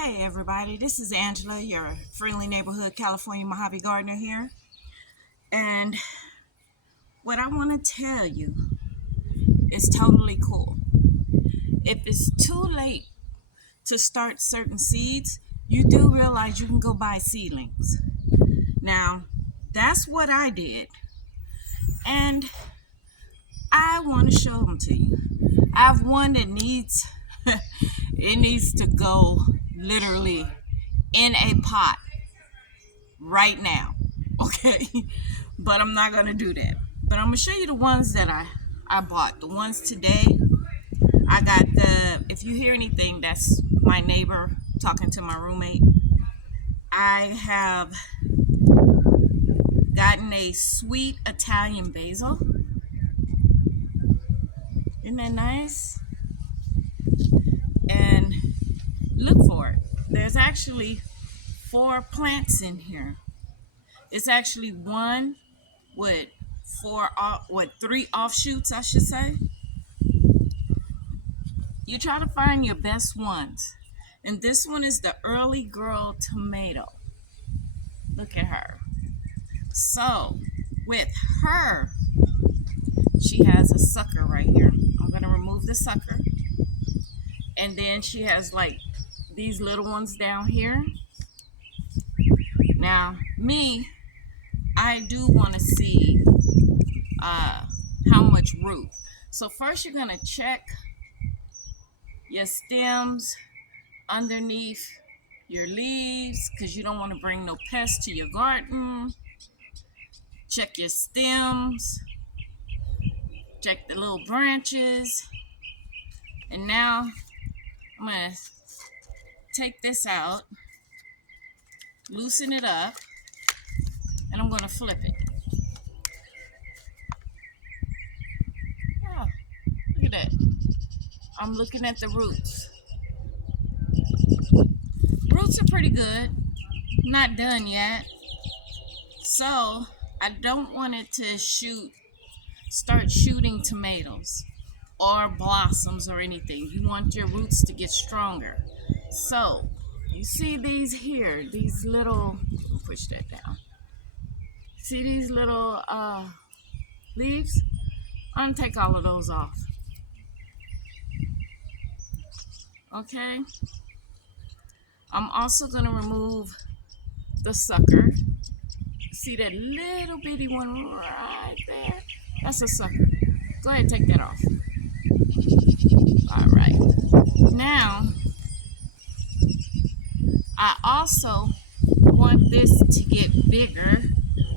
Hey everybody, this is Angela, your friendly neighborhood California Mojave gardener here. And what I want to tell you is totally cool. If it's too late to start certain seeds, you do realize you can go buy seedlings. Now, that's what I did. And I want to show them to you. I have one that needs it needs to go literally in a pot right now. Okay, but I'm not gonna do that. But I'm gonna show you the ones that I bought. The ones today. I got the, if you hear anything, that's my neighbor talking to my roommate. I have gotten a sweet Italian basil. Isn't that nice? And look for it. There's actually 4 plants in here. It's actually one with 3 offshoots, I should say. You try to find your best ones. And this one is the early girl tomato. Look at her. So with her, she has a sucker right here. I'm going to remove the sucker. And then she has like these little ones down here. Now, me, I do want to see how much root. So first you're going to check your stems underneath your leaves because you don't want to bring no pests to your garden. Check your stems, check the little branches, and now I'm going to take this out, loosen it up, and I'm going to flip it. Oh, look at that. I'm looking at the roots. Roots are pretty good. Not done yet. So I don't want it to start shooting tomatoes or blossoms or anything. You want your roots to get stronger. So you see these here, these little, push that down. See these little leaves? I'm gonna take all of those off. Okay. I'm also gonna remove the sucker. See that little bitty one right there? That's a sucker. Go ahead, take that off. All right. Now, I also want this to get bigger,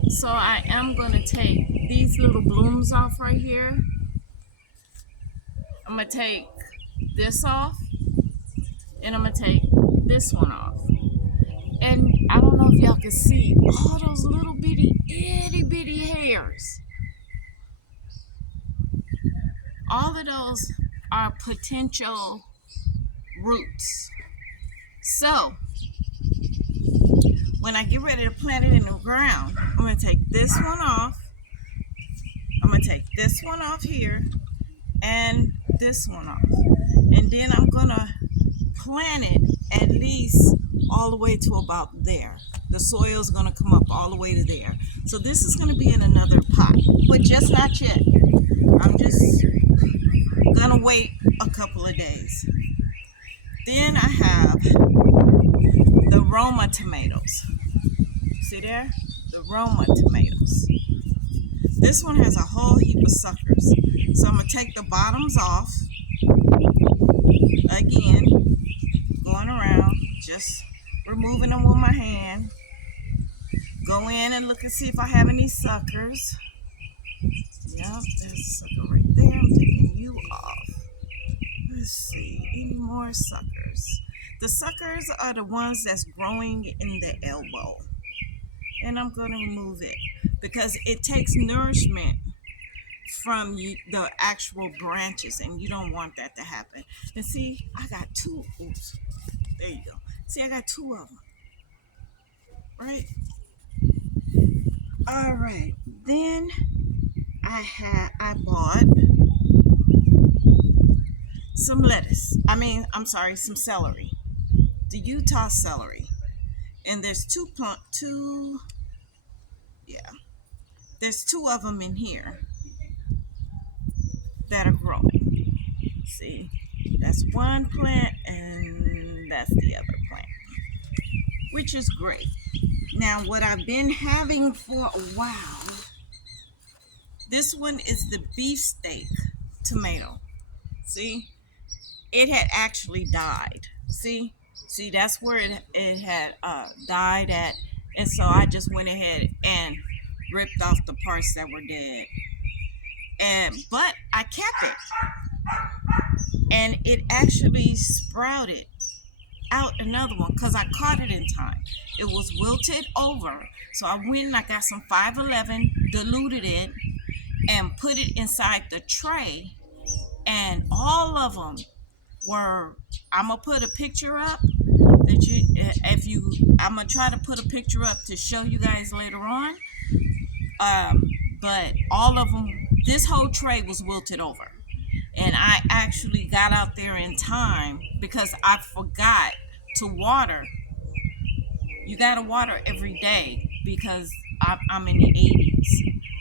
so I am going to take these little blooms off right here. I'm going to take this off, and I'm going to take this one off. And I don't know if y'all can see all those little bitty, itty bitty hairs. All of those are potential roots. So when I get ready to plant it in the ground, I'm going to take this one off. I'm going to take this one off here and this one off. And then I'm going to plant it at least all the way to about there. The soil is going to come up all the way to there. So this is going to be in another pot, but just not yet. I'm just going to wait a couple of days. Then I have the Roma tomatoes. See there? The Roma tomatoes. This one has a whole heap of suckers. So I'm going to take the bottoms off. Again, going around, just removing them with my hand. Go in and look and see if I have any suckers. Yep, there's a sucker right there. I'm taking you off. Let's see, any more suckers? The suckers are the ones that's growing in the elbow. And I'm going to remove it because it takes nourishment from the actual branches, and you don't want that to happen. And see, I got 2. Oops, there you go. See, I got 2 of them. Right? All right. Then I bought some lettuce. I'm sorry, some celery. the Utah celery. And there's two, yeah, there's two of them in here that are growing. See, that's one plant and that's the other plant, which is great. Now, what I've been having for a while, this one is the beefsteak tomato. See, it had actually died. See, that's where it had died at, and so I just went ahead and ripped off the parts that were dead. And but I kept it, and it actually sprouted out another one because I caught it in time. It was wilted over, so I went and I got some 511, diluted it, and put it inside the tray, and all of them were. I'm gonna put a picture up that you, if you, I'm gonna try to put a picture up to show you guys later on. Um, but all of them, this whole tray was wilted over, and I actually got out there in time because I forgot to water. You gotta water every day because I'm in the 80s.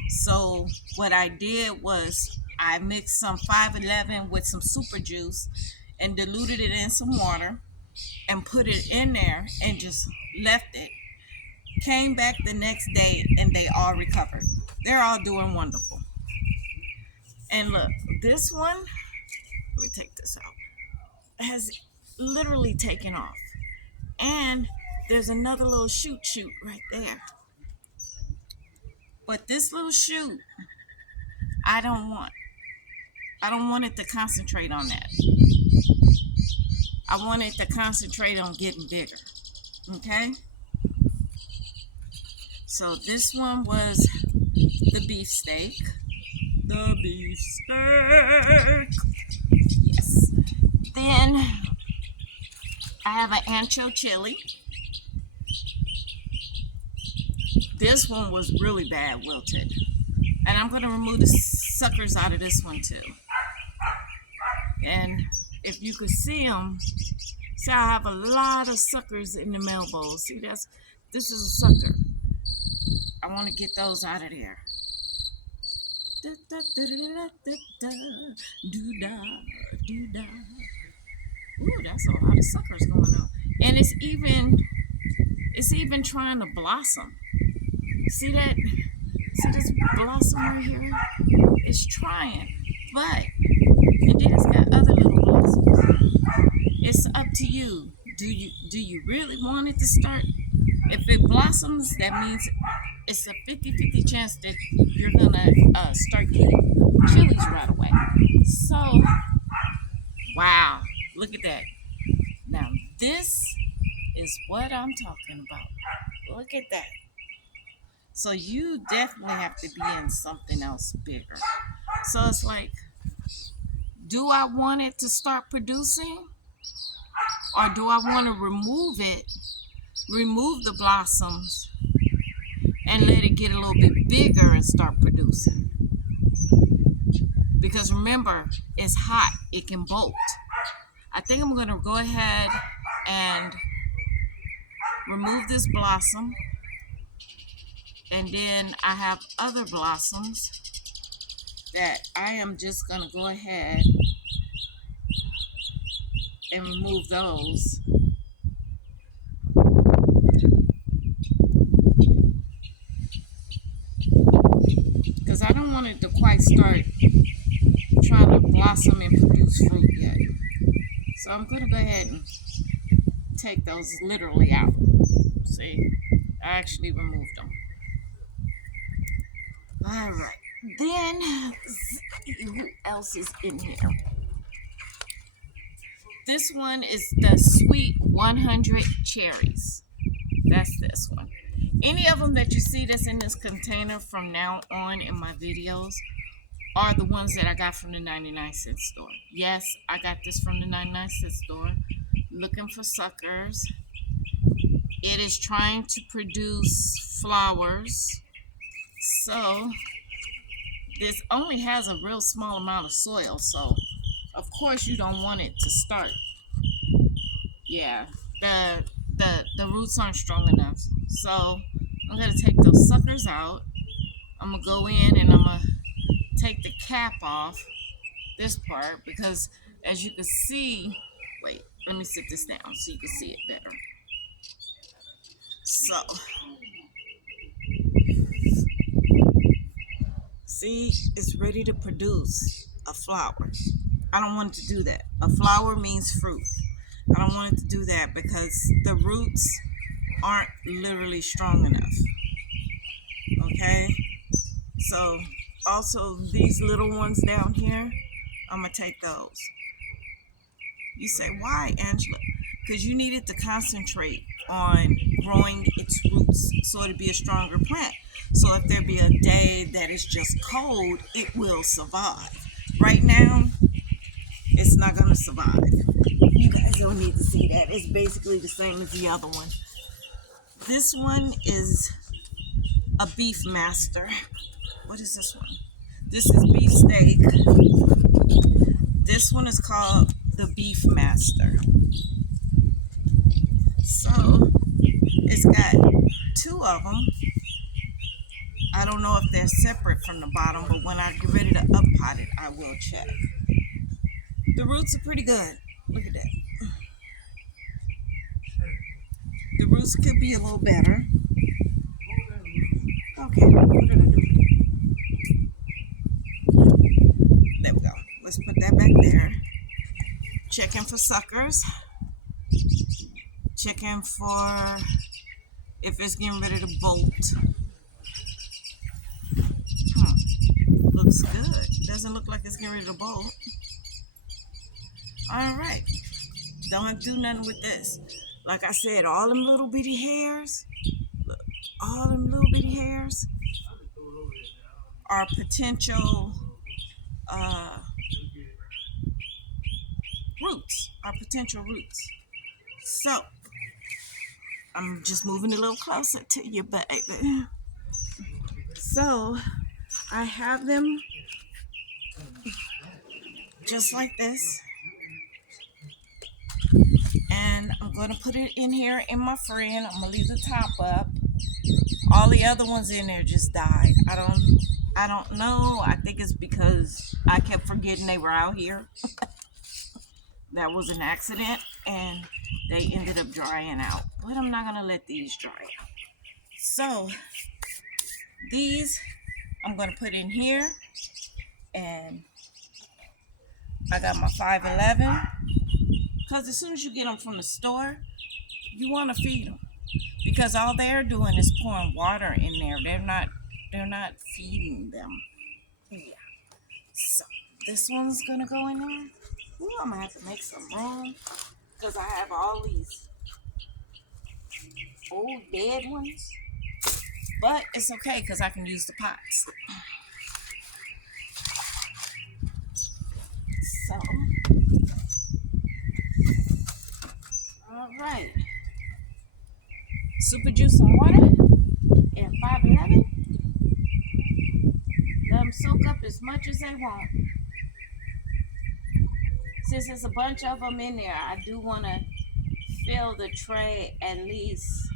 So what I did was I mixed some 511 with some super juice and diluted it in some water and put it in there and just left it. Came back the next day and they all recovered. They're all doing wonderful. And look, this one, let me take this out, has literally taken off. And there's another little shoot right there. But this little shoot, I don't want. I don't want it to concentrate on that. I want it to concentrate on getting bigger. Okay? So this one was the beefsteak. The beefsteak. Yes. Then I have an ancho chili. This one was really bad wilted. And I'm going to remove the suckers out of this one too. And if you could see them, see I have a lot of suckers in the mail bowl. See, this is a sucker. I want to get those out of there. Ooh, that's a lot of suckers going on. And it's even trying to blossom. See that? See this blossom right here? It's trying, but and then it's got other little blossoms. It's up to you. Do you really want it to start? If it blossoms, that means it's a 50-50 chance that you're gonna start getting chilies right away. So, wow, look at that. Now this is what I'm talking about. Look at that. So you definitely have to be in something else bigger. So it's like, do I want it to start producing? Or do I want to remove the blossoms, and let it get a little bit bigger and start producing? Because remember, it's hot. It can bolt. I think I'm going to go ahead and remove this blossom. And then I have other blossoms that I am just going to go ahead and remove those. Because I don't want it to quite start trying to blossom and produce fruit yet. So I'm going to go ahead and take those literally out. See, I actually removed them. All right. Then, who else is in here? This one is the Sweet 100 Cherries. That's this one. Any of them that you see that's in this container from now on in my videos are the ones that I got from the 99-cent store. Yes, I got this from the 99-cent store. Looking for suckers. It is trying to produce flowers. So this only has a real small amount of soil. So of course you don't want it to start. Yeah. the the roots aren't strong enough. So I'm gonna take those suckers out. I'm gonna go in and I'm gonna take the cap off this part because as you can see, wait, let me sit this down so you can see it better. So see, it's ready to produce a flower. I don't want it to do that. A flower means fruit. I don't want it to do that because the roots aren't literally strong enough. Okay? So, also these little ones down here, I'm going to take those. You say, why, Angela? Because you need it to concentrate on growing its roots so it'll be a stronger plant. So if there be a day that is just cold, it will survive. Right now, it's not going to survive. You guys don't need to see that. It's basically the same as the other one. This one is a beef master. What is this one? This is beef steak. This one is called the beef master. So it's got two of them. I don't know if they're separate from the bottom, but when I get ready to up pot it, I will check. The roots are pretty good. Look at that. The roots could be a little better. Okay, what did I do? There we go. Let's put that back there. Checking for suckers. Checking for if it's getting ready to bolt. Looks good. Doesn't look like it's getting ready to bolt. Alright. Don't do nothing with this. Like I said, all them little bitty hairs, look, all them little bitty hairs are potential roots. Are potential roots. So, I'm just moving a little closer to you, baby. So, I have them just like this. And I'm going to put it in here in my friend. I'm going to leave the top up. All the other ones in there just died. I don't know. I think it's because I kept forgetting they were out here. That was an accident and they ended up drying out. But I'm not going to let these dry out. So these I'm going to put in here. And I got my 511. Because as soon as you get them from the store, you want to feed them. Because all they're doing is pouring water in there. They're not feeding them. Yeah. So this one's gonna go in there. Ooh, I'm gonna have to make some room because I have all these old dead ones. But it's okay because I can use the pots. So, all right. Super juice and water and 511. Let them soak up as much as they want. Since there's a bunch of them in there, I do want to fill the tray at least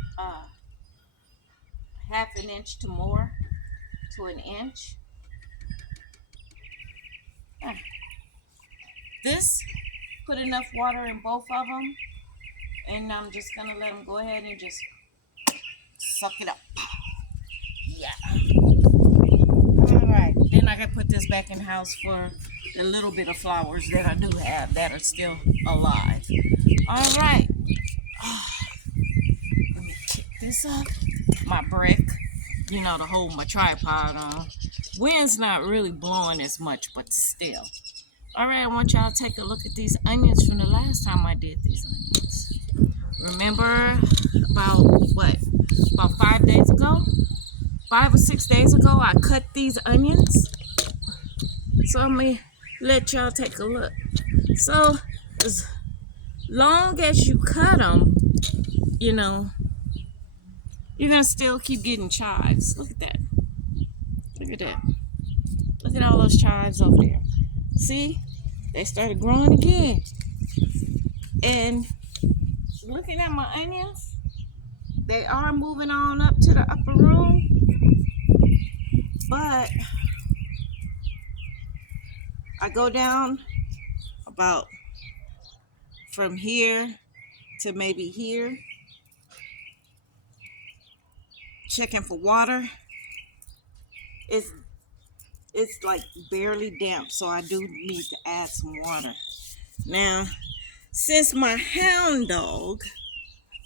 half an inch to more to an inch. This put enough water in both of them, and I'm just gonna let them go ahead and just suck it up. Yeah. All right. Then I can put this back in the house for the little bit of flowers that I do have that are still alive. All right. Let me kick this up. My brick, to hold my tripod on. Wind's not really blowing as much, but still. All right, I want y'all to take a look at these onions from the last time I did these onions. Remember about 5 days ago? 5 or 6 days ago, I cut these onions. So I'm going to let y'all take a look. So as long as you cut them, you're going to still keep getting chives. Look at that. Look at that. Look at all those chives over there. See? They started growing again. And looking at my onions, they are moving on up to the upper room, but I go down about from here to maybe here, checking for water. It's it's like barely damp, so I do need to add some water. Now, since my hound dog,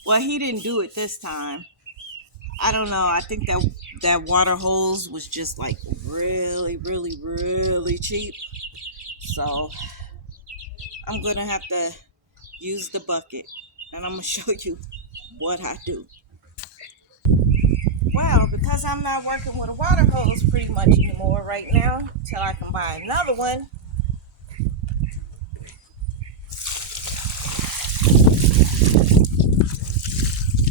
well, he didn't do it this time. I don't know. I think that water hose was just like really, really, really cheap. So I'm gonna have to use the bucket, and I'm gonna show you what I do. Well, because I'm not working with a water hose pretty much anymore right now, till I can buy another one.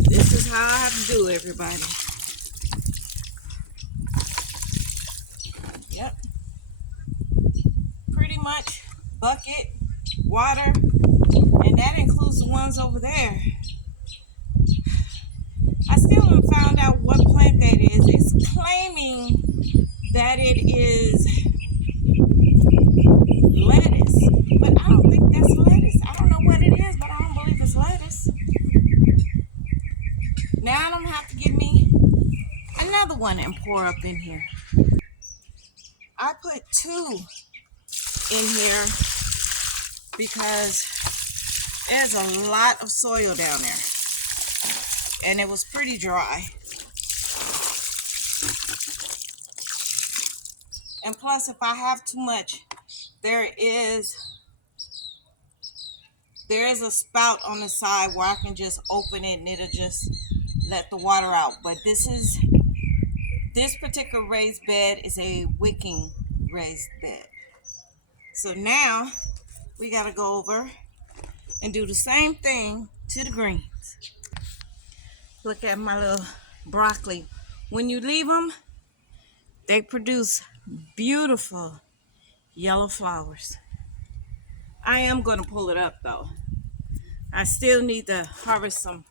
This is how I have to do, everybody. Yep. Pretty much bucket, water, and that includes the ones over there. I still haven't found out what plant that is. It's claiming that it is lettuce, but I don't think that's lettuce. I don't know what it is, but I don't believe it's lettuce. Now I'm gonna have to get me another one and pour up in here. I put two in here because there's a lot of soil down there, and it was pretty dry. And plus, if I have too much, there is a spout on the side where I can just open it and it'll just let the water out. But this particular raised bed is a wicking raised bed. So now we gotta go over and do the same thing to the greens. Look at my little broccoli. When you leave them, they produce beautiful yellow flowers. I am gonna pull it up though. I still need to harvest some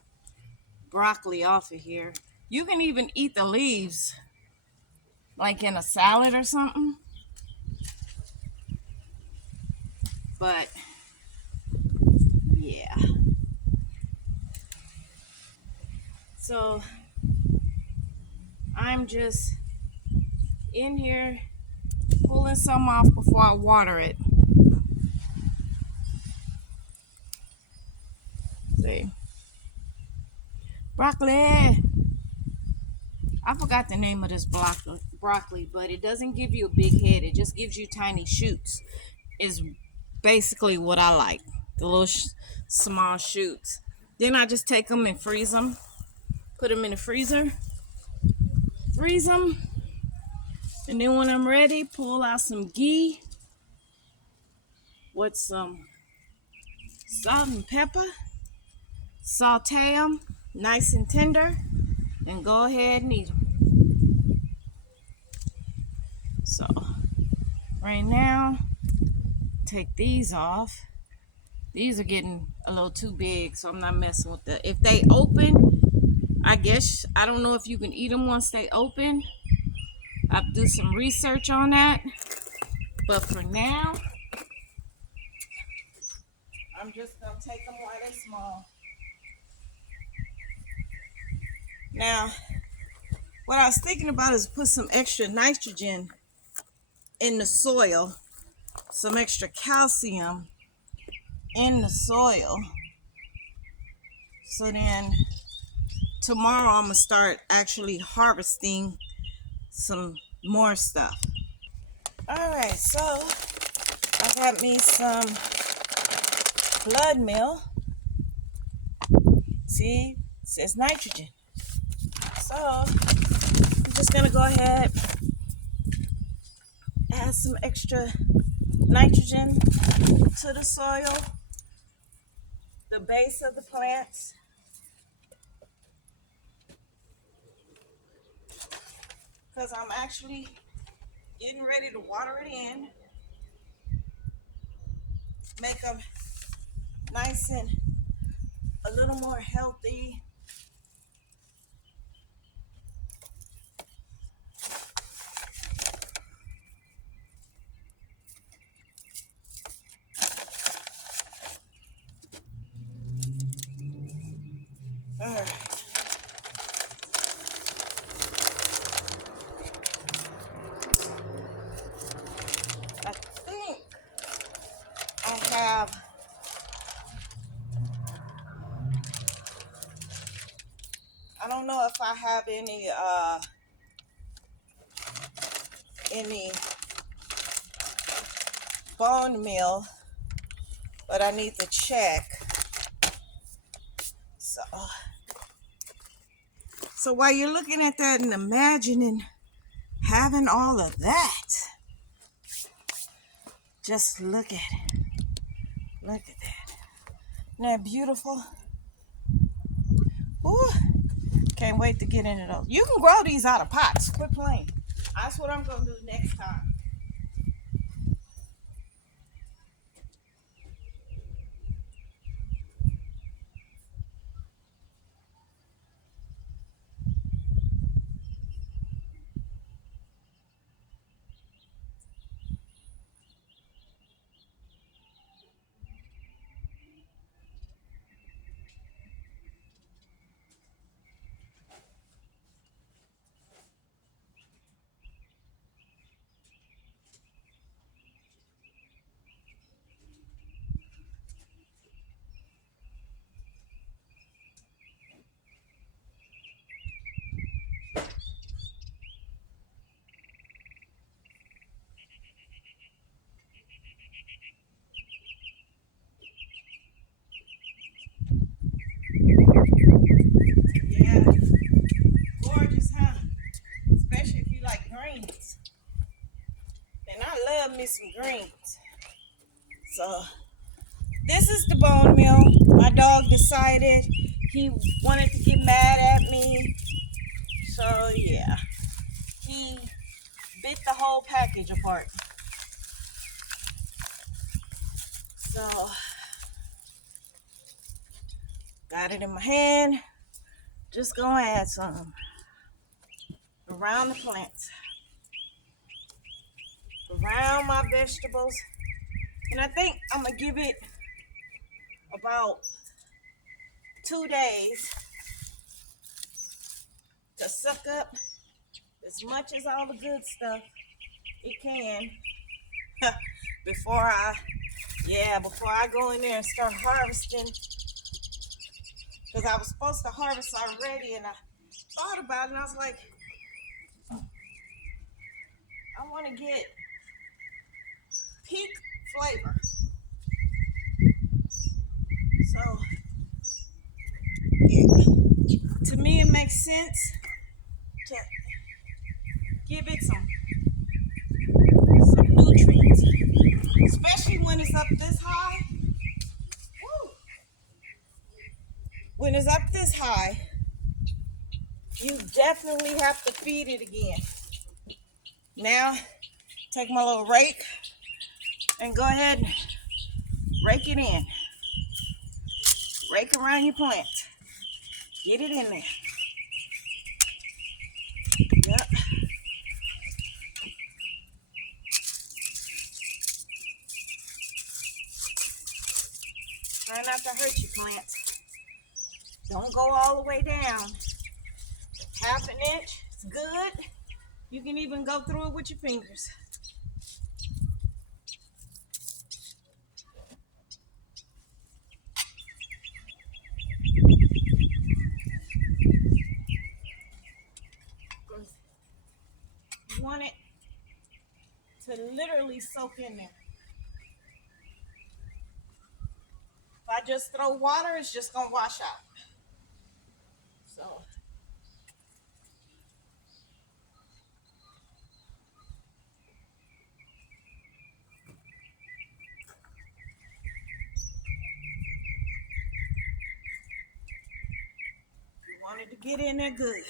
broccoli off of here. You can even eat the leaves like in a salad or something. But yeah. So I'm just in here pulling some off before I water it. See. Broccoli. I forgot the name of this broccoli, but it doesn't give you a big head. It just gives you tiny shoots. Is basically what I like. The little small shoots. Then I just take them and freeze them. Put them in the freezer. Freeze them. And then when I'm ready, pull out some ghee with some salt and pepper. Saute them nice and tender. And go ahead and eat them. So right now, take these off. These are getting a little too big, so I'm not messing with that. If they open, I guess, I don't know if you can eat them once they open. I'll do some research on that. But for now, I'm just going to take them while they're small. Now, what I was thinking about is put some extra nitrogen in the soil, some extra calcium in the soil. So then tomorrow I'm going to start actually harvesting some more stuff. All right, so I got me some blood meal. See, it says nitrogen. So I'm just gonna go ahead, add some extra nitrogen to the soil, the base of the plants. Because I'm actually getting ready to water it in. Make them nice and a little more healthy. All right. I think I have I don't know if I have any bone meal, but I need to check. So while you're looking at that and imagining having all of that, just look at it. Look at that. Isn't that beautiful? Ooh, can't wait to get into those. You can grow these out of pots. Quit playing. That's what I'm going to do next time. Yeah, gorgeous, huh? Especially if you like greens. And I love me some greens. So this is the bone meal. My dog decided he wanted to get mad at me. So yeah, he bit the whole package apart. So got it in my hand. Just gonna add some around the plants, around my vegetables. And I think I'm gonna give it about 2 days to suck up as much as all the good stuff it can before I go in there and start harvesting. Because I was supposed to harvest already, and I thought about it, and I was like, I want to get peak flavor. So, yeah. To me, it makes sense to give it some nutrients, especially when it's up this high. Woo. When it's up this high, you definitely have to feed it again. Now, take my little rake and go ahead and rake it in. Rake around your plant. Get it in there. Yep. Try not to hurt your plants. Don't go all the way down. Half an inch is good. You can even go through it with your fingers. You want it to literally soak in there. If I just throw water, it's just gonna wash out. So you want it to get in there good.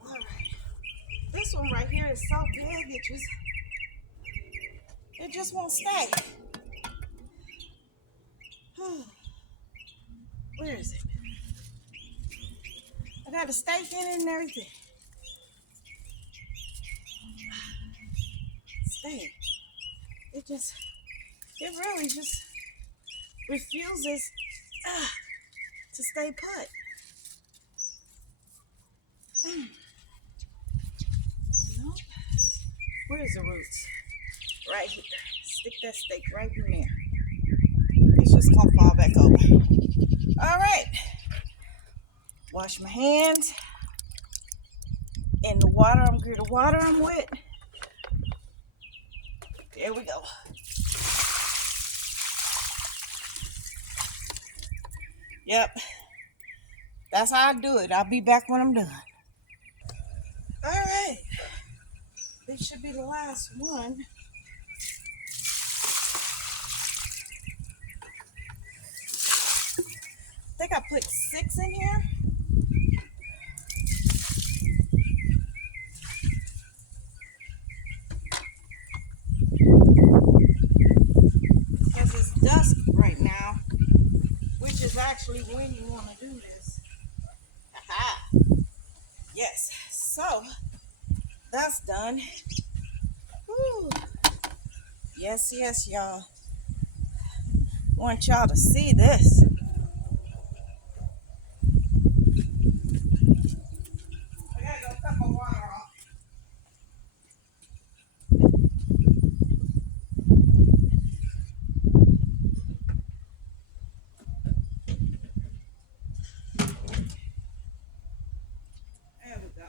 All right. This one right here is so big, it just It just won't stay. Where is it? I got a stake in it and everything. Stay. It really just refuses to stay put. Nope. Where's the roots? Right here. Stick that stake right in there. It's just gonna fall back over. All right. Wash my hands. In the water, I'm wet. There we go. Yep. That's how I do it. I'll be back when I'm done. All right. This should be the last one. I think I put 6 in here. Because it's dusk right now, which is actually when you want to do this. Aha. Yes. So, that's done. Woo. Yes, y'all. Want y'all to see this. I gotta go cut my water off. There we go.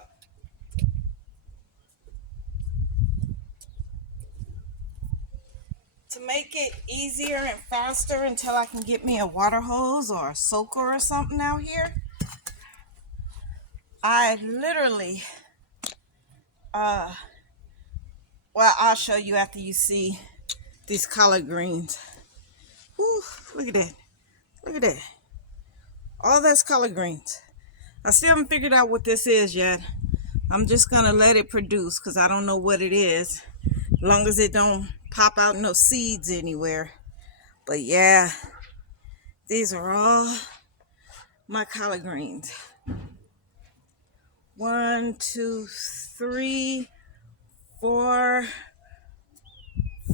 To make it easier and faster until I can get me a water hose or a soaker or something out here, I literally, well, I'll show you after you see these collard greens. Whew, look at that. Look at that. All that's collard greens. I still haven't figured out what this is yet. I'm just gonna let it produce because I don't know what it is. As long as it don't pop out no seeds anywhere. But yeah, these are all my collard greens. 1, 2, 3, 4,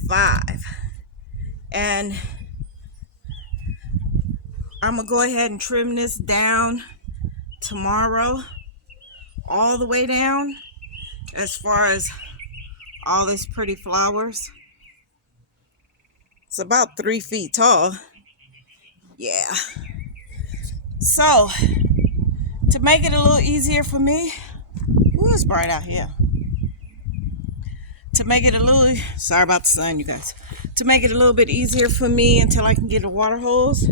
5. And I'm gonna go ahead and trim this down tomorrow, all the way down, as far as all these pretty flowers. It's about 3 feet tall. Yeah. So, to make it a little easier for me, ooh, it's bright out here. To make it a little, sorry about the sun, you guys. To make it a little bit easier for me until I can get a water hose.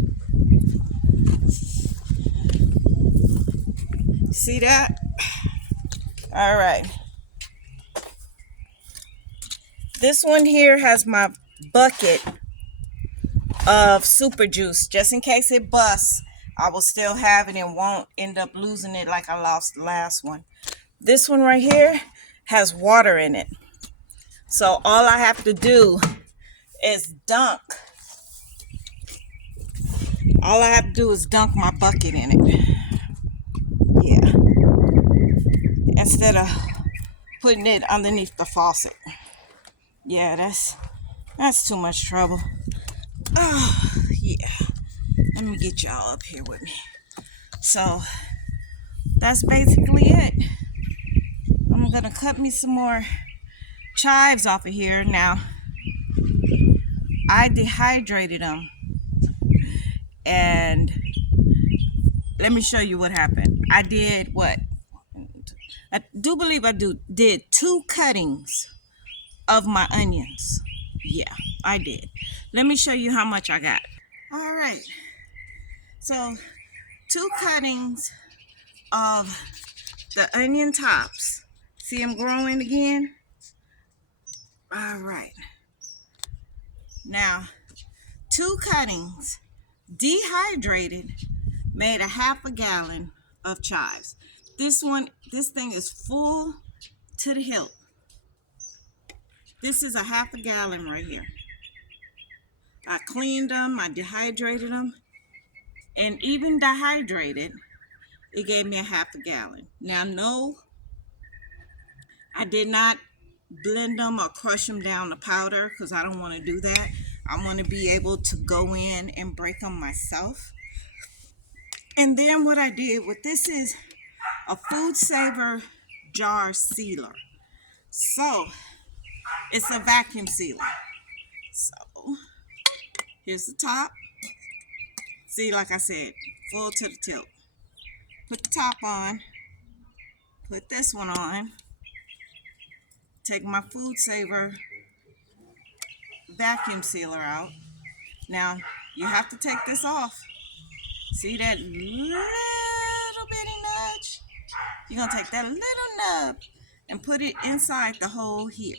See that? All right. This one here has my bucket of super juice. Just in case it busts, I will still have it and won't end up losing it like I lost the last one. This one right here has water in it. So all I have to do is dunk. All I have to do is dunk my bucket in it. Yeah. Instead of putting it underneath the faucet. Yeah, that's too much trouble. Oh, yeah. Let me get y'all up here with me. So, that's basically it. I'm going to cut me some more chives off of here. Now, I dehydrated them. And let me show you what happened. I did what? I do believe I did 2 cuttings of my onions. Yeah, I did. Let me show you how much I got. All right. So, 2 cuttings of the onion tops. See them growing again? All right. Now, 2 cuttings, dehydrated, made a half a gallon of chives. This thing is full to the hilt. This is a half a gallon right here. I cleaned them, I dehydrated them, and even dehydrated, it gave me a half a gallon. Now, no, I did not blend them or crush them down to powder because I don't want to do that. I want to be able to go in and break them myself. And then what I did with this is a food saver jar sealer. So it's a vacuum sealer. So here's the top. See, like I said, full to the tilt. Put the top on. Put this one on. Take my food saver vacuum sealer out. Now you have to take this off. See that little bitty nudge? You're gonna take that little nub and put it inside the hole here.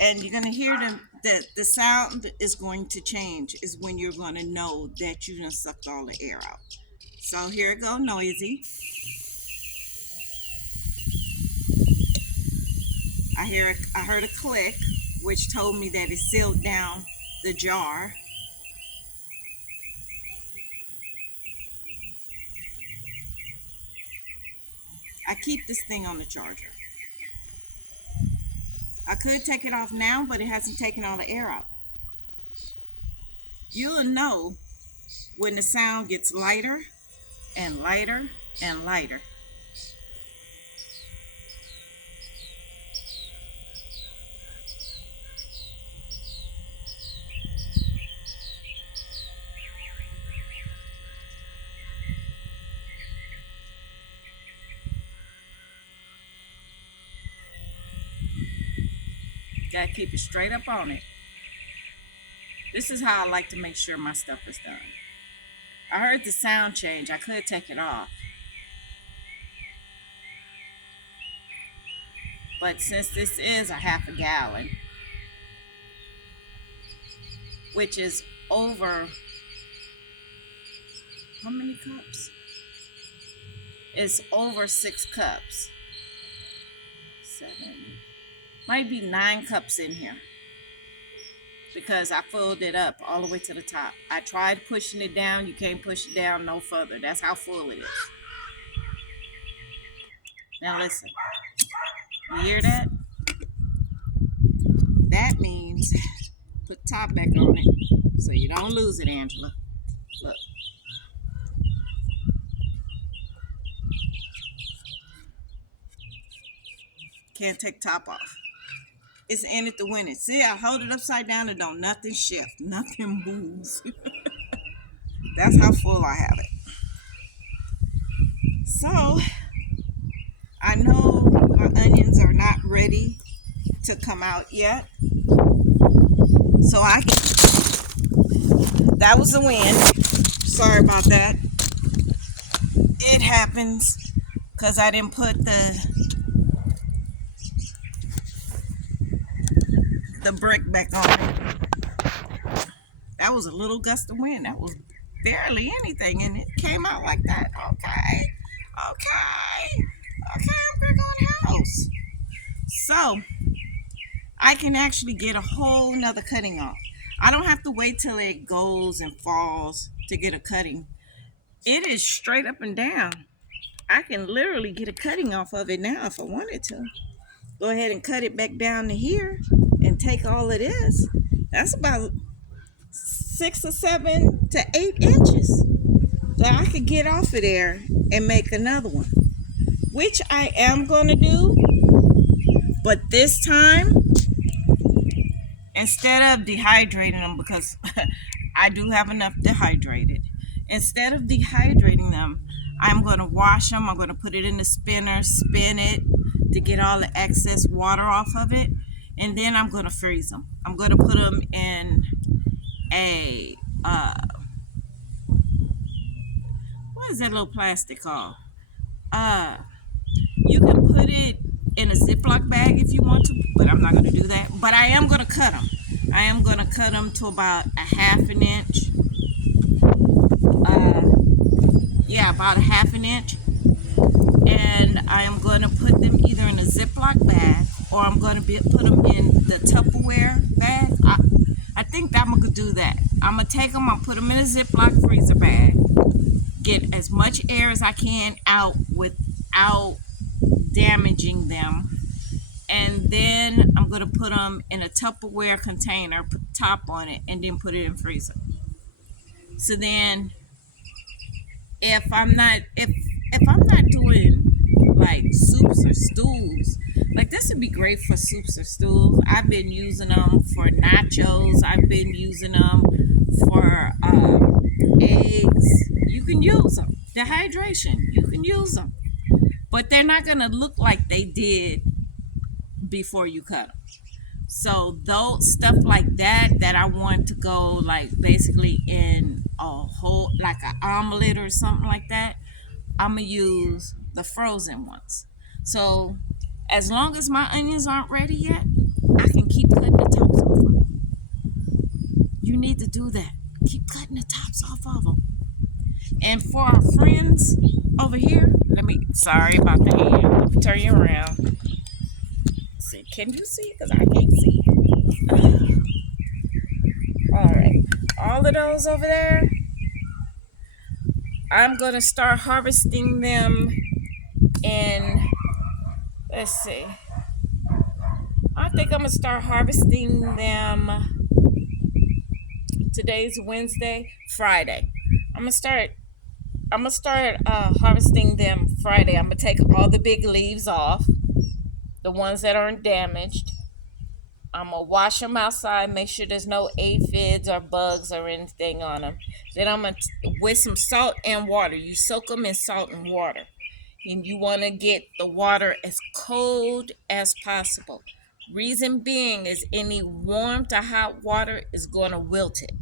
And you're gonna hear the sound is going to change is when you're gonna know that you done sucked all the air out. So here it go, noisy. I heard a click, which told me that it sealed down the jar. I keep this thing on the charger. I could take it off now, but it hasn't taken all the air out. You'll know when the sound gets lighter and lighter and lighter. Gotta keep it straight up on it. This is how I like to make sure my stuff is done. I heard the sound change. I could take it off. But since this is a half a gallon, which is over, how many cups? It's over 6 cups. 7, might be 9 cups in here. Because I filled it up all the way to the top. I tried pushing it down. You can't push it down no further. That's how full it is. Now listen. You hear that? That means put the top back on it so you don't lose it, Angela. Look. Can't take top off. It's in it to win it. See, I hold it upside down and don't nothing shift. Nothing moves. That's how full I have it. So, I know my onions are not ready to come out yet. So that was the wind. Sorry about that. It happens because I didn't put the brick back on it. That was a little gust of wind. That was barely anything, and it came out like that. Okay, I'm gonna go in the house. So I can actually get a whole nother cutting off. I don't have to wait till it goes and falls to get a cutting. It is straight up and down. I can literally get a cutting off of it now if I wanted to. Go ahead and cut it back down to here and take all of this. That's about 6 or 7 to 8 inches. So I could get off of there and make another one, which I am going to do. But this time, instead of dehydrating them, because I do have enough dehydrated, instead of dehydrating them, I'm going to wash them. I'm going to put it in the spinner, spin it to get all the excess water off of it. And then I'm going to freeze them. I'm going to put them in a, what is that little plastic called? You can put it in a Ziploc bag if you want to, but I'm not going to do that. But I am going to cut them. I am going to cut them to about a half an inch. About a half an inch. And I am going to put them either in a Ziploc bag or I'm gonna put them in the Tupperware bag. I think that I'm gonna do that. I'm gonna take them. I'll put them in a Ziploc freezer bag. Get as much air as I can out without damaging them, and then I'm gonna put them in a Tupperware container, put the top on it, and then put it in freezer. So then, if I'm not doing like soups or stews, like this would be great for soups or stews. I've been using them for nachos. I've been using them for eggs. You can use them. Dehydration, you can use them, but they're not gonna look like they did before you cut them. So those stuff like that I want to go like basically in a whole like an omelet or something like that. I'm gonna use the frozen ones. So as long as my onions aren't ready yet, I can keep cutting the tops off of them. You need to do that. Keep cutting the tops off of them. And for our friends over here, sorry about the hand. Let me turn you around. See, can you see? Because I can't see. All right. All of those over there, I'm going to start harvesting them in, let's see. I think I'm going to start harvesting them. Today's Wednesday, Friday. I'm gonna start harvesting them Friday. I'm gonna take all the big leaves off, the ones that aren't damaged. I'm gonna wash them outside, make sure there's no aphids or bugs or anything on them. Then I'm gonna with some salt and water. You soak them in salt and water, and you want to get the water as cold as possible. Reason being is any warm to hot water is going to wilt it.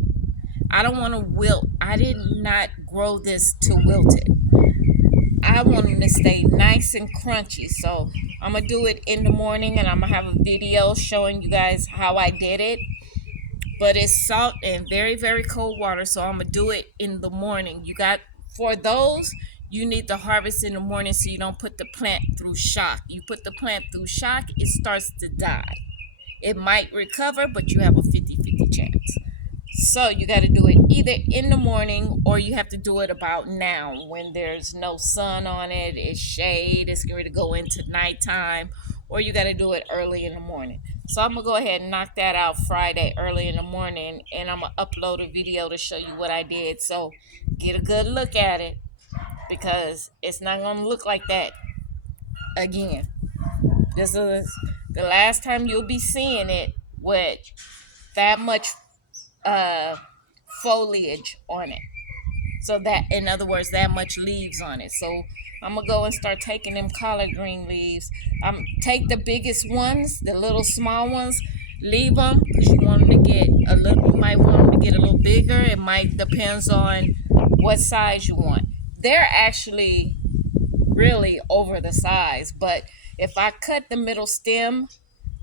I don't want to wilt. I did not grow this to wilt it. I want them to stay nice and crunchy. So I'm going to do it in the morning, and I'm going to have a video showing you guys how I did it. But it's salt and very, very cold water. So I'm going to do it in the morning. For those, you need to harvest in the morning so you don't put the plant through shock. You put the plant through shock, it starts to die. It might recover, but you have a 50-50 chance. So you got to do it either in the morning, or you have to do it about now when there's no sun on it, it's shade, it's going to go into nighttime, or you got to do it early in the morning. So I'm going to go ahead and knock that out Friday early in the morning, and I'm going to upload a video to show you what I did. So get a good look at it, because it's not going to look like that again. This is the last time you'll be seeing it with that much foliage on it. So that, in other words, that much leaves on it. So I'm gonna go and start taking them collard green leaves. Take the biggest ones, the little small ones, leave them because you want them to get a little. You might want them to get a little bigger. It might depends on what size you want. They're actually really over the size, but if I cut the middle stem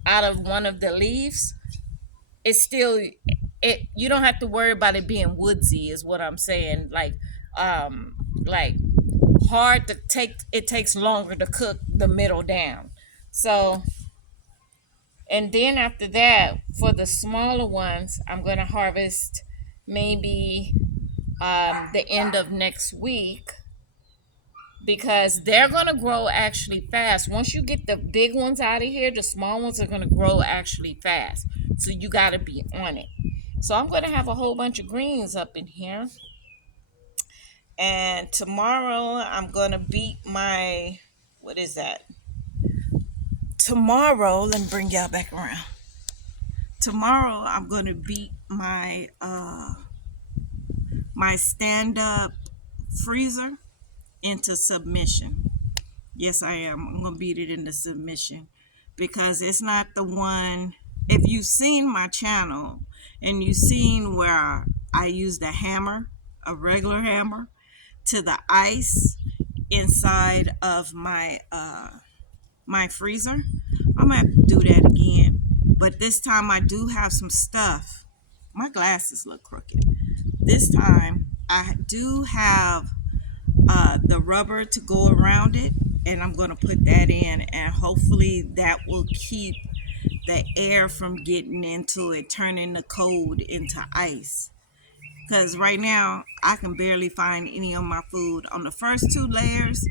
out of one of the leaves, it's still you don't have to worry about it being woodsy is what I'm saying. Like hard to take, it takes longer to cook the middle down. So, and then after that, for the smaller ones, I'm going to harvest maybe the end of next week, because they're going to grow actually fast. Once you get the big ones out of here, the small ones are going to grow actually fast. So you got to be on it. So I'm going to have a whole bunch of greens up in here. And tomorrow I'm going to beat my, what is that? Tomorrow, let me bring y'all back around. Tomorrow I'm going to beat my my stand-up freezer into submission. Yes, I am. I'm going to beat it into submission, because it's not the one. If you've seen my channel and you've seen where I used a hammer, a regular hammer, to the ice inside of my my freezer, I'm gonna have to do that again. But this time I do have some stuff. My glasses look crooked. This time I do have the rubber to go around it, and I'm going to put that in, and hopefully that will keep the air from getting into it, turning the cold into ice. Because right now I can barely find any of my food on the first two layers.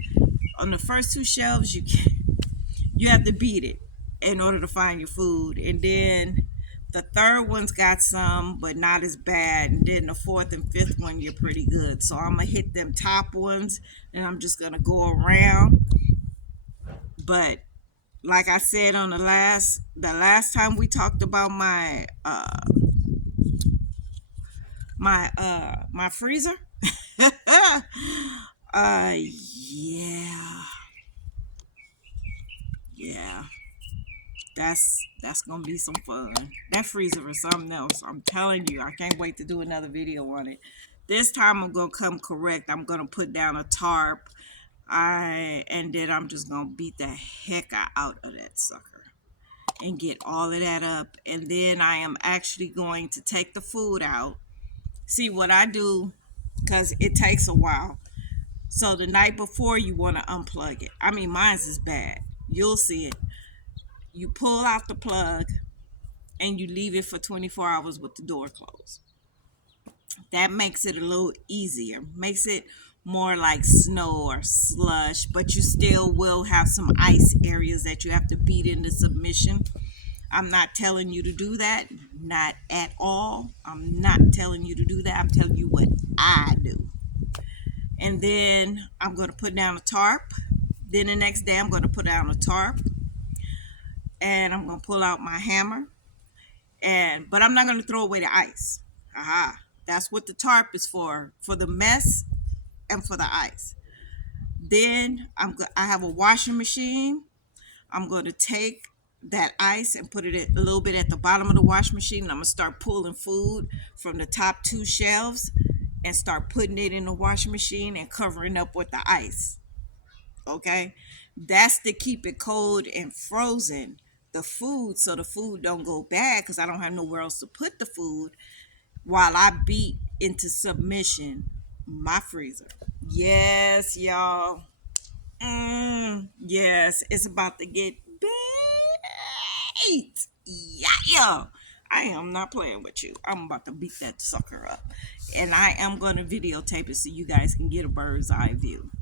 On the first two shelves, you have to beat it in order to find your food, and then the third one's got some, but not as bad. And then the fourth and fifth one, you're pretty good. So I'm gonna hit them top ones, and I'm just gonna go around. But like I said on the last time we talked about my freezer, yeah, yeah. That's gonna be some fun. That freezer is something else. I'm telling you, I can't wait to do another video on it. This time I'm gonna come correct. I'm gonna put down a tarp. And then I'm just gonna beat the heck out of that sucker and get all of that up. And then I am actually going to take the food out. See what I do, because it takes a while. So the night before, you want to unplug it. I mean, mine's is bad. You'll see it. You pull out the plug and you leave it for 24 hours with the door closed. That makes it a little easier, makes it more like snow or slush, but you still will have some ice areas that you have to beat into submission. I'm not telling you to do that, not at all. I'm not telling you to do that. I'm telling you what I do. And then I'm going to put down a tarp. Then the next day I'm going to put down a tarp, and I'm going to pull out my hammer. But I'm not going to throw away the ice. Aha. That's what the tarp is for the mess and for the ice. Then I have a washing machine. I'm going to take that ice and put it a little bit at the bottom of the washing machine. And I'm going to start pulling food from the top two shelves and start putting it in the washing machine and covering up with the ice. Okay? That's to keep it cold and frozen, the food, so the food don't go bad, because I don't have nowhere else to put the food while I beat into submission my freezer. Yes, y'all. Yes, it's about to get baked. Yeah. I am not playing with you. I'm about to beat that sucker up. And I am going to videotape it so you guys can get a bird's eye view.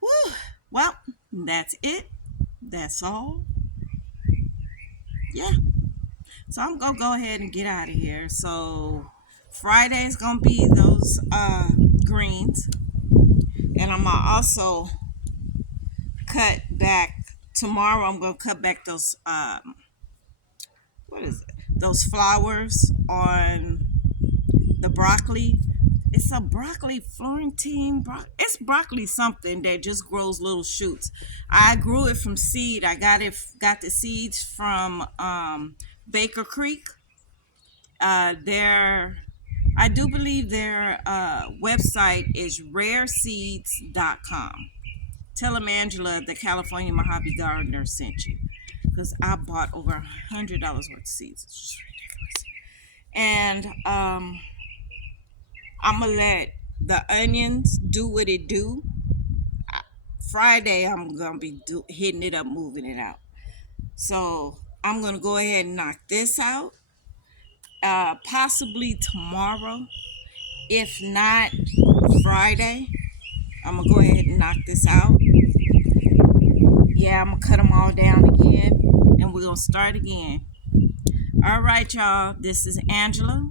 Whew. Well, that's it. That's all. Yeah. So I'm going to go ahead and get out of here. So Friday is going to be those greens. And I'm going to also cut back tomorrow. I'm going to cut back those what is it? Those flowers on the broccoli. It's a broccoli Florentine. It's broccoli something that just grows little shoots. I grew it from seed. I got the seeds from Baker Creek. I do believe their website is rareseeds.com. Tell them Angela, the California Mojave Gardener, sent you, because I bought over $100 worth of seeds. It's just ridiculous. And I'm gonna let the onions do what it do. Friday I'm gonna be hitting it up, moving it out. So I'm gonna go ahead and knock this out. Possibly tomorrow. If not Friday, I'm gonna go ahead and knock this out. Yeah, I'm gonna cut them all down again, and we're gonna start again. All right, y'all. This is Angela,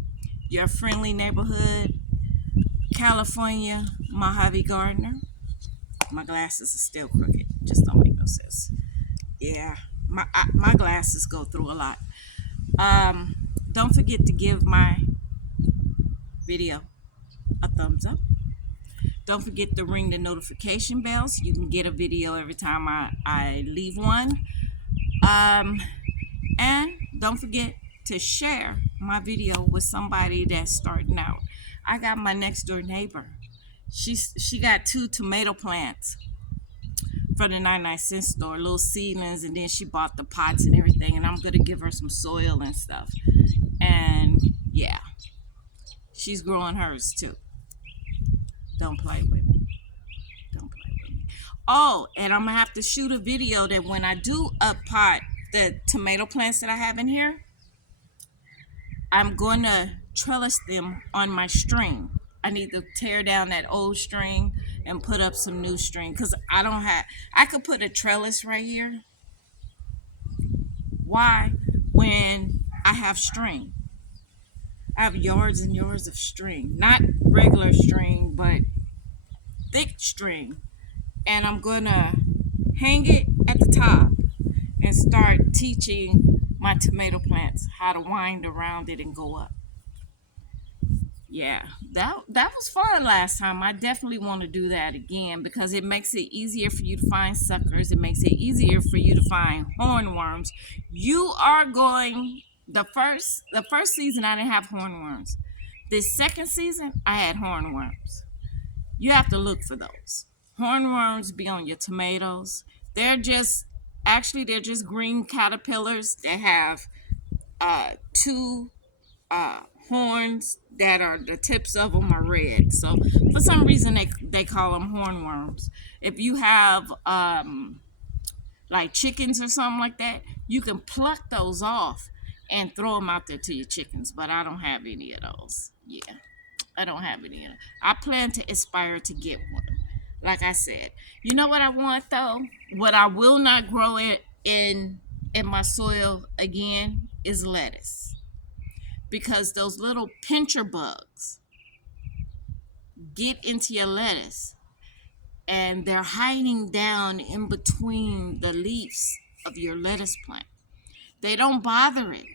your friendly neighborhood California Mojave gardener. My glasses are still crooked. Just don't make no sense. Yeah, my glasses go through a lot. Don't forget to give my video a thumbs up. Don't forget to ring the notification bell so you can get a video every time I leave one. And don't forget to share my video with somebody that's starting out. I got my next door neighbor. She got 2 tomato plants from the 99-cent store, little seedlings, and then she bought the pots and everything, and I'm gonna give her some soil and stuff. And yeah, she's growing hers too. Don't play with me. Don't play with me. Oh, and I'm gonna have to shoot a video that when I do pot the tomato plants that I have in here, I'm going to trellis them on my string. I need to tear down that old string and put up some new string because I could put a trellis right here. Why? When I have string, I have yards and yards of string, not regular string, but thick string. And I'm going to hang it at the top and start teaching my tomato plants how to wind around it and go up. Yeah, that was fun last time. I definitely want to do that again because it makes it easier for you to find suckers. It makes it easier for you to find hornworms. You are going the first season I didn't have hornworms. The second season I had hornworms. You have to look for those. Hornworms be on your tomatoes. They're just green caterpillars that have two horns that are the tips of them are red. So for some reason they call them hornworms. If you have like chickens or something like that, you can pluck those off and throw them out there to your chickens. But I don't have any of those. Yeah, I don't have any of them. I plan to aspire to get one. Like I said, you know what I want though? What I will not grow in my soil again is lettuce because those little pincher bugs get into your lettuce and they're hiding down in between the leaves of your lettuce plant. They don't bother it.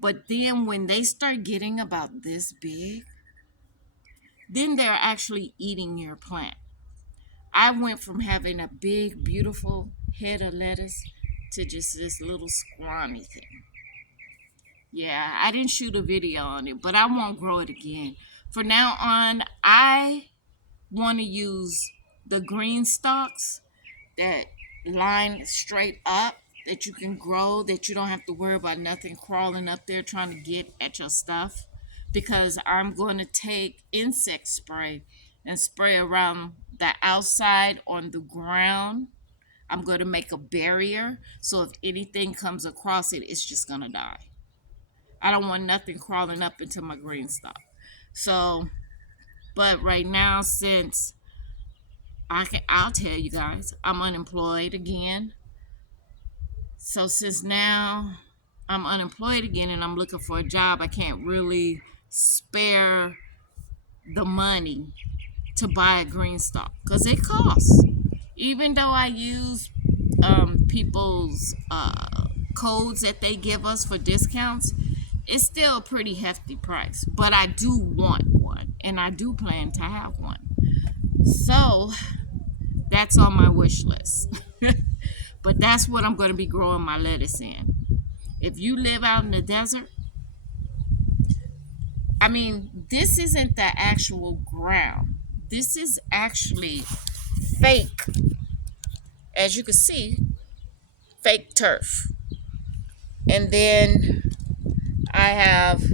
But then when they start getting about this big, then they're actually eating your plant. I went from having a big, beautiful head of lettuce to just this little scrawny thing. Yeah, I didn't shoot a video on it, but I won't grow it again. For now on, I want to use the green stalks that line straight up that you can grow, that you don't have to worry about nothing crawling up there trying to get at your stuff. Because I'm going to take insect spray and spray around the outside on the ground. I'm going to make a barrier so if anything comes across it, it's just going to die. I don't want nothing crawling up into my green stalk. So, but right now, since I'll tell you guys, I'm unemployed again. So since now I'm unemployed again and I'm looking for a job, I can't really spare the money to buy a green stalk because it costs. Even though I use people's codes that they give us for discounts, it's still a pretty hefty price. But I do want one, and I do plan to have one. So that's on my wish list. But that's what I'm going to be growing my lettuce in. If you live out in the desert, I mean, this isn't the actual ground. This is actually fake, as you can see, fake turf. And then I have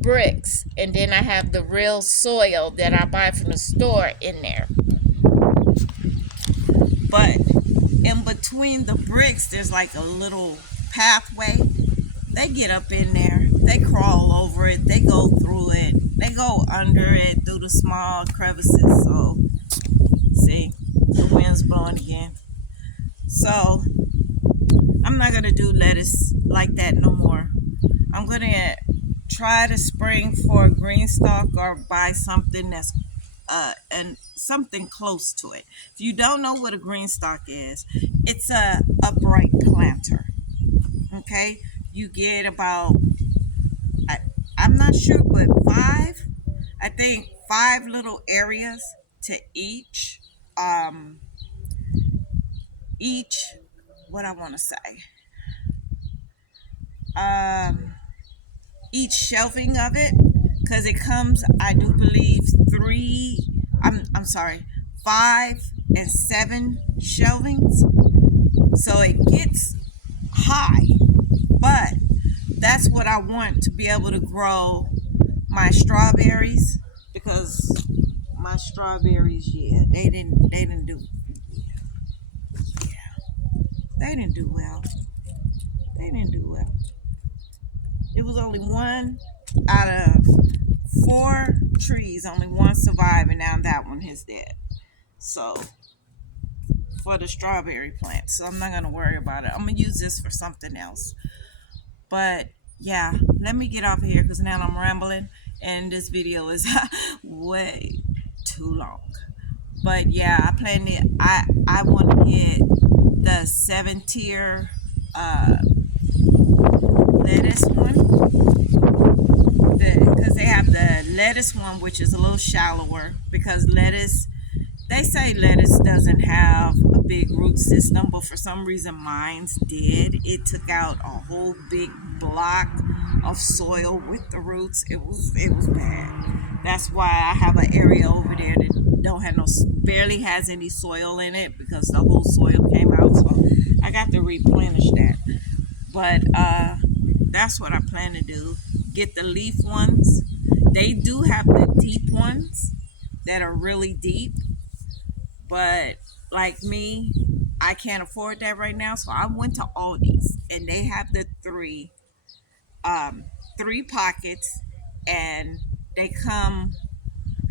bricks. And then I have the real soil that I buy from the store in there. But in between the bricks, there's like a little pathway. They get up in there. They crawl over it. They go through it. They go under it through the small crevices. So, see, the wind's blowing again. So, I'm not going to do lettuce like that no more. I'm going to try to spring for a green stalk or buy something that's and something close to it. If you don't know what a green stalk is, it's a upright planter. Okay, you get about I'm not sure, but I think 5 little areas to each what I want to say each shelving of it, because it comes, I do believe, 5 and 7 shelvings, so it gets high. But that's what I want to be able to grow my strawberries, because my strawberries, yeah, they didn't do. They didn't do well. They didn't do well. It was only one out of four trees, only one survived, and now that one is dead. So for the strawberry plant, so I'm not gonna worry about it. I'm gonna use this for something else. But yeah, let me get off of here because now I'm rambling, and this video is way too long. But yeah, I plan to. I want to get the 7 tier uh, lettuce one, because they have the lettuce one, which is a little shallower. Because lettuce, they say lettuce doesn't have a big root system, but for some reason mine's did. It took out a whole big block of soil with the roots. It was bad. That's why I have an area over there that don't have no, barely has any soil in it because the whole soil came out. So I got to replenish that. But that's what I plan to do. Get the leaf ones. They do have the deep ones that are really deep, but like me, I can't afford that right now. So I went to Aldi's and they have the um, three pockets, and they come.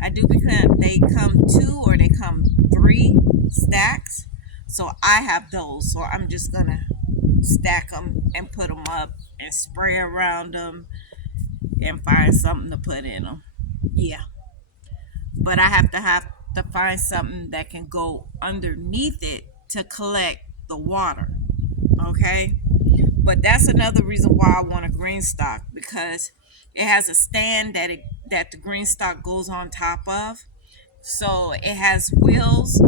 I do because they come two or they come three stacks. So I have those. So I'm just gonna stack them and put them up and spray around them and find something to put in them. Yeah, but I have to find something that can go underneath it to collect the water. Okay, but that's another reason why I want a green stock, because it has a stand that the green stock goes on top of. So it has wheels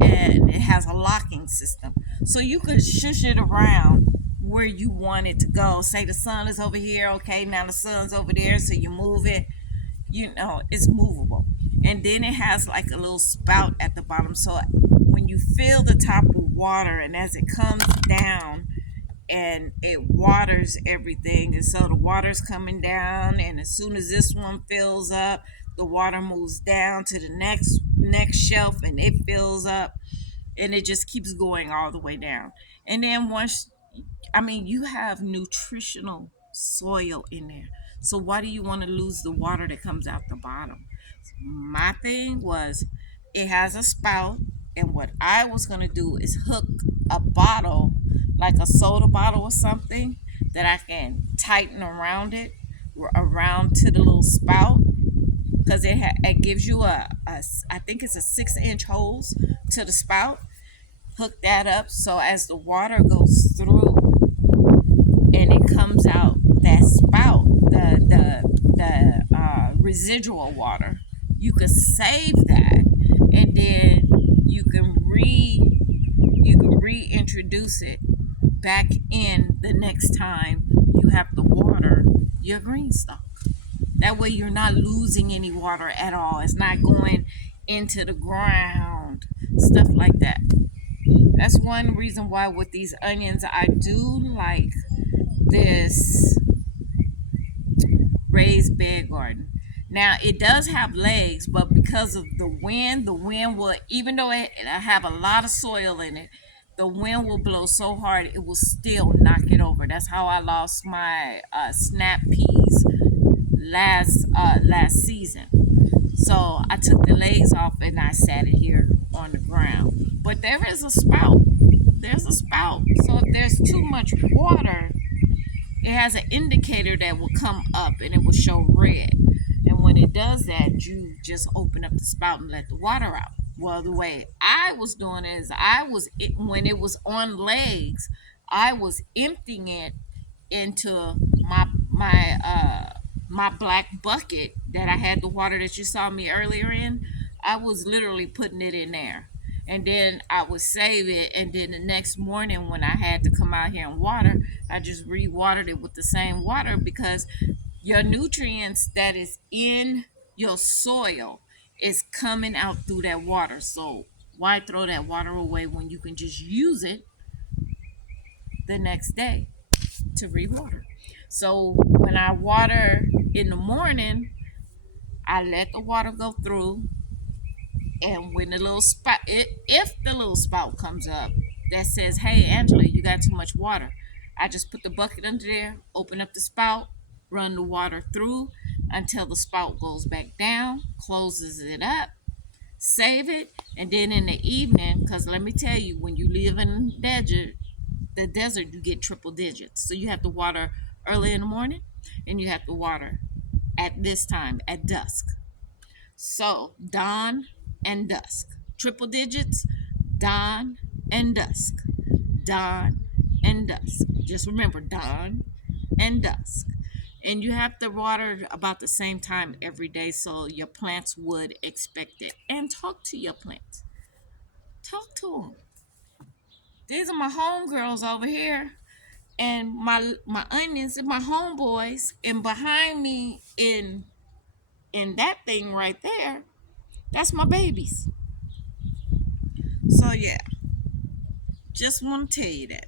and it has a locking system. So you can shush it around where you want it to go. Say the sun is over here, okay, now the sun's over there, so you move it, it's movable. And then it has like a little spout at the bottom. So when you fill the top with water and as it comes down, and it waters everything, and so the water's coming down, and as soon as this one fills up, the water moves down to the next shelf and it fills up, and it just keeps going all the way down. And then once, I mean, you have nutritional soil in there, so why do you want to lose the water that comes out the bottom? My thing was, it has a spout, and what I was going to do is hook a bottle, like a soda bottle or something, that I can tighten around it, around to the little spout, because it gives you I think it's a 6 inch holes to the spout. Hook that up so as the water goes through and it comes out that spout, the residual water, you can save that, and then you can reintroduce it back in the next time you have to water your green stalk. That way you're not losing any water at all. It's not going into the ground, stuff like that. That's one reason why with these onions I do like this raised bed garden. Now it does have legs, but because of the wind will, even though I have a lot of soil in it, the wind will blow so hard it will still knock it over. That's how I lost my snap peas last season. So I took the legs off and I sat it here on the ground. But there is a spout. There's a spout. So if there's too much water, it has an indicator that will come up and it will show red. And when it does that, you just open up the spout and let the water out. Well, the way I was doing is when it was on legs, I was emptying it into my black bucket that I had the water that you saw me earlier in. I was literally putting it in there. And then I would save it, and then the next morning when I had to come out here and water, I just re-watered it with the same water, because your nutrients that is in your soil is coming out through that water. So why throw that water away when you can just use it the next day to re-water? So when I water in the morning, I let the water go through, and when the little spout, if the little spout comes up, that says, "Hey, Angela, you got too much water." I just put the bucket under there, open up the spout, run the water through until the spout goes back down, closes it up, save it, and then in the evening, because let me tell you, when you live in the desert, you get triple digits. So you have to water early in the morning and you have to water at this time at dusk. So dawn and dusk. Triple digits, dawn and dusk. Dawn and dusk. Just remember dawn and dusk. And you have to water about the same time every day so your plants would expect it. And talk to your plants. Talk to them. These are my homegirls over here, and my onions and my homeboys, and behind me in that thing right there, that's my babies. So yeah, just want to tell you that.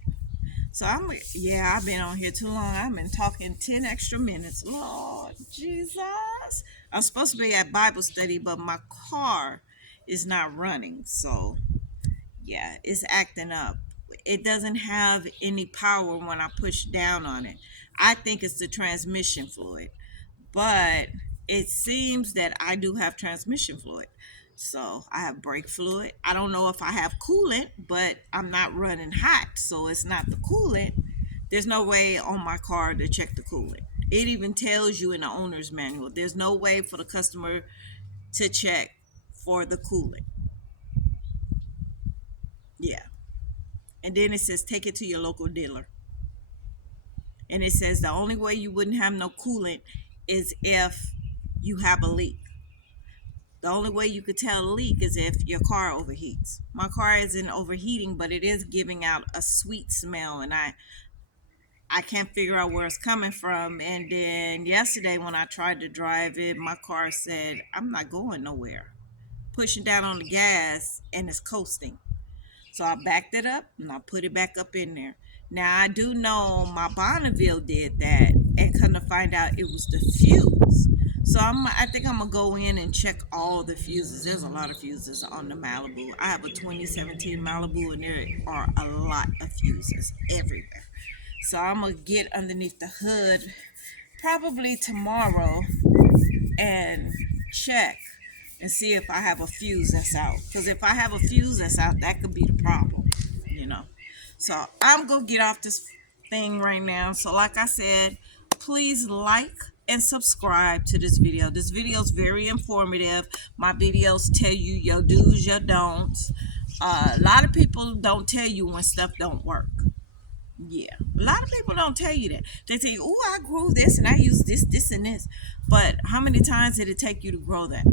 So yeah, I've been on here too long. I've been talking 10 extra minutes. Lord Jesus. I'm supposed to be at Bible study, but my car is not running. So yeah, it's acting up. It doesn't have any power when I push down on it. I think it's the transmission fluid, but it seems that I do have transmission fluid. So I have brake fluid. I don't know if I have coolant, but I'm not running hot, so it's not the coolant. There's no way on my car to check the coolant. It even tells you in the owner's manual. There's no way for the customer to check for the coolant. Yeah. And then it says take it to your local dealer. And it says the only way you wouldn't have no coolant is if you have a leak. The only way you could tell a leak is if your car overheats. My car isn't overheating, but it is giving out a sweet smell, and I can't figure out where it's coming from. And then yesterday when I tried to drive it, my car said, "I'm not going nowhere." Pushing down on the gas and it's coasting. So I backed it up and I put it back up in there. Now I do know my Bonneville did that, and come to find out it was the fuse. So I think I'm gonna go in and check all the fuses. There's a lot of fuses on the Malibu. I have a 2017 Malibu, and there are a lot of fuses everywhere. So I'm gonna get underneath the hood probably tomorrow and check and see if I have a fuse that's out. Because if I have a fuse that's out, that could be the problem, you know. So I'm going to get off this thing right now. So like I said, please like and subscribe to this video. This video is very informative. My videos tell you your do's, your don'ts. A lot of people don't tell you when stuff don't work. Yeah, a lot of people don't tell you that. They say, "Oh, I grew this and I use this, this, and this." But how many times did it take you to grow that?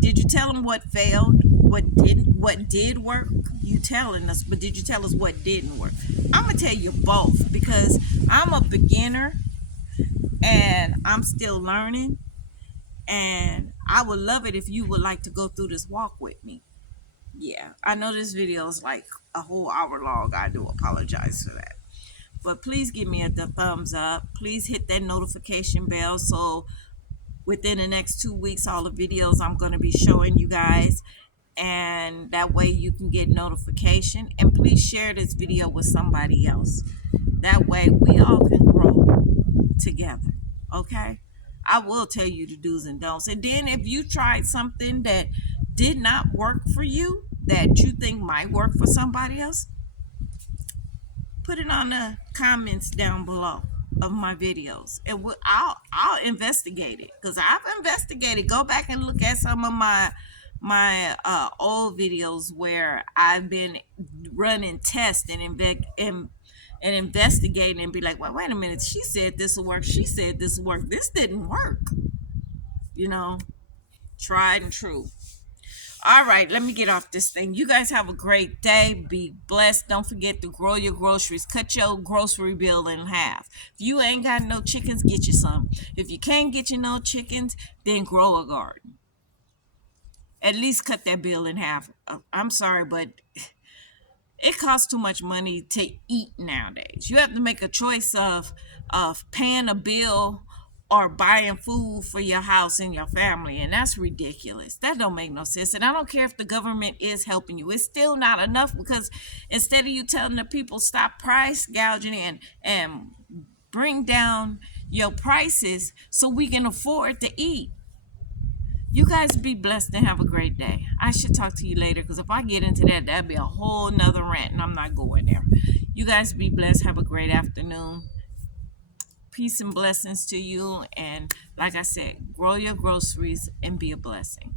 Did you tell them what failed? What did work? You telling us, but did you tell us what didn't work? I'm gonna tell you both because I'm a beginner and I'm still learning, and I would love it if you would like to go through this walk with me. Yeah, I know this video is like a whole hour long. I do apologize for that. But please give me the thumbs up. Please hit that notification bell so within the next 2 weeks, all the videos I'm going to be showing you guys. And that way you can get notification. And please share this video with somebody else. That way we all can grow together. Okay? I will tell you the do's and don'ts. And then if you tried something that did not work for you, that you think might work for somebody else, put it on the comments down below of my videos, and I'll investigate it because I've investigated. Go back and look at some of my old videos where I've been running tests and investigating and be like, well, wait a minute, she said this will work, she said this will work, this didn't work, you know. Tried and true. All right, let me get off this thing. You guys have a great day. Be blessed. Don't forget to grow your groceries. Cut your grocery bill in half. If you ain't got no chickens, get you some. If you can't get you no chickens, then grow a garden. At least cut that bill in half. I'm sorry, but it costs too much money to eat nowadays. You have to make a choice of paying a bill or buying food for your house and your family, and that's ridiculous. That don't make no sense. And I don't care if the government is helping you, it's still not enough, because instead of you telling the people stop price gouging and bring down your prices so we can afford to eat. You guys be blessed and have a great day. I should talk to you later, because if I get into that, that'd be a whole nother rant, and I'm not going there. You guys be blessed. Have a great afternoon. Peace and blessings to you. And like I said, grow your groceries and be a blessing.